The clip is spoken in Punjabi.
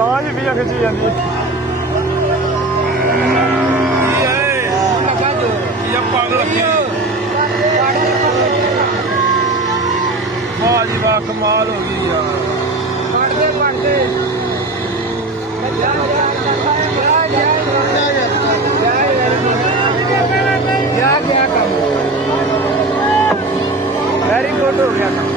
ਬਾਜ ਵੀ ਖਿੱਚੀ ਜਾਂਦੀ ਹੈ ਵਾਹ ਜੀ ਵਾਹ ਕਮਾਲ ਹੋ ਗਈ ਯਾਰ ਪੜਦੇ ਵੈਰੀ ਗੁੱਡ ਹੋ ਗਿਆ